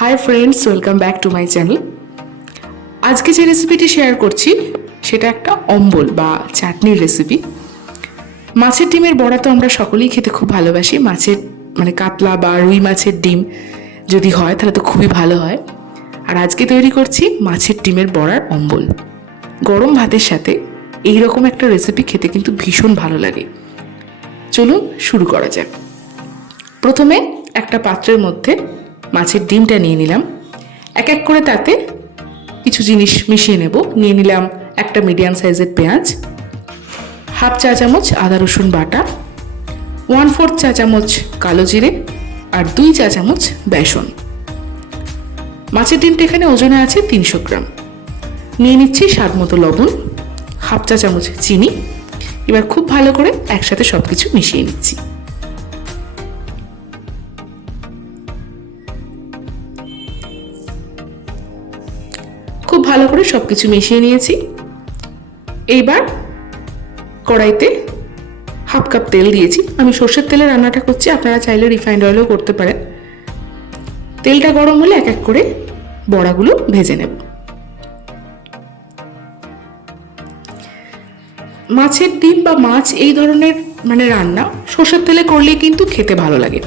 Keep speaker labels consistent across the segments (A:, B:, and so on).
A: Hi friends welcome back to my channel আজকে যে রেসিপিটি শেয়ার করছি, সেটা একটা অম্বল বা চাটনির রেসিপি মাছের ডিমের বড়া তো আমরা সকলেই খেতে খুব ভালোবাসি। মাছের মানে কাতলা বা রুই মাছের ডিম যদি হয়, তাহলে তো খুবই ভালো হয়। আর আজকে তৈরি করছি মাছের ডিমের বড়ার অম্বল। গরম ভাতের সাথে এই রকম একটা রেসিপি খেতে কিন্তু ভীষণ ভালো লাগে। চলুন শুরু করা যাক। প্রথমে একটা পাত্রের মধ্যে মাছের ডিমটা নিয়ে নিলাম। এক এক করে তাতে কিছু জিনিস মিশিয়ে নেব। নিয়ে নিলাম একটা মিডিয়াম সাইজের পেঁয়াজ হাফ চা চামচ আদা রসুন বাটা ওয়ান ফোর্থ চা চামচ কালো জিরে আর দুই চা চামচ বেসন। মাছের ডিমটা এখানে ওজনে আছে তিনশো গ্রাম। নিয়ে নিচ্ছি স্বাদ মতো লবণ হাফ চা চামচ চিনি। এবার খুব ভালো করে একসাথে সব কিছু মিশিয়ে নিচ্ছি। ভালো করে সব কিছু মিশিয়ে নিয়েছি। এইবার কড়াইতে হাফ কাপ তেল দিয়েছি। আমি সর্ষের তেলে রান্নাটা করছি, আপনারা চাইলে রিফাইন্ড অয়েলও করতে পারেন। তেলটা গরম হলে এক এক করে বড়াগুলো ভেজে নেব। মাছের ডিম বা মাছ এই ধরনের মানে রান্না সর্ষের তেলে করলেই কিন্তু খেতে ভালো লাগে।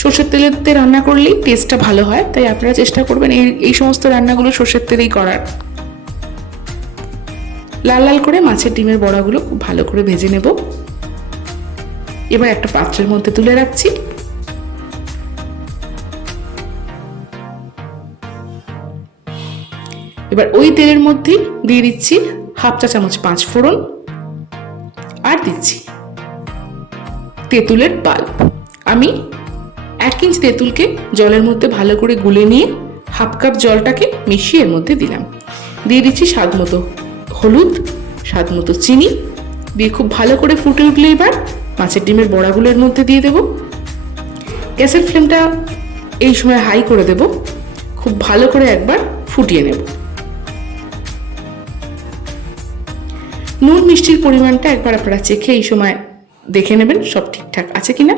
A: সর্ষের তেলেতে রান্না করলেই টেস্টটা ভালো হয়, তাই আপনারা চেষ্টা করবেন এই এই সমস্ত রান্নাগুলো সর্ষের তেলেই করার। লাল লাল করে মাছের ডিমের বড়াগুলো খুব ভালো করে ভেজে নেব। এবার একটা পাত্রের মধ্যে তুলে রাখছি। এবার ওই তেলের মধ্যেই দিয়ে দিচ্ছি হাফ চা চামচ পাঁচ ফোড়ন আর দিচ্ছি তেঁতুলের পাল্প আমি এক ইঞ্চ তেঁতুলকে জলের মধ্যে ভালো করে গুলে নিয়ে হাফ কাপ জলটাকে মিশিয়ে এর মধ্যে দিলাম। দিয়ে দিচ্ছি স্বাদ মতো হলুদ, স্বাদ মতো চিনি। দিয়ে খুব ভালো করে ফুটে উঠলে এবার মাছের ডিমের বড়াগুলো এর মধ্যে দিয়ে দেব। গ্যাসের ফ্লেমটা এই সময় হাই করে দেব। খুব ভালো করে একবার ফুটিয়ে নেব। নুন, মিষ্টির পরিমাণটা একবার আপনারা চেখে এই সময় দেখে নেবেন সব ঠিকঠাক আছে কি না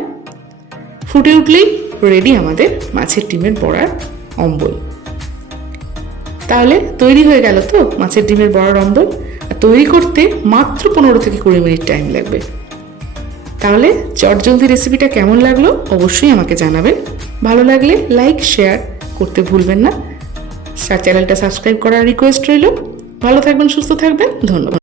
A: ফুটে উঠলেই রেডি আমাদের মাছের ডিমের বড়ার অম্বল। তাহলে তৈরি হয়ে গেল তো মাছের ডিমের বড়ার অম্বল। তৈরি করতে মাত্র পনেরো থেকে কুড়ি মিনিট টাইম লাগবে। তাহলে চটজলদি রেসিপিটা কেমন লাগল অবশ্যই আমাকে জানাবেন। ভালো লাগলে লাইক শেয়ার করতে ভুলবেন না। চ্যানেলটা সাবস্ক্রাইব করার রিকোয়েস্ট রইল। ভালো থাকবেন, সুস্থ থাকবেন। ধন্যবাদ।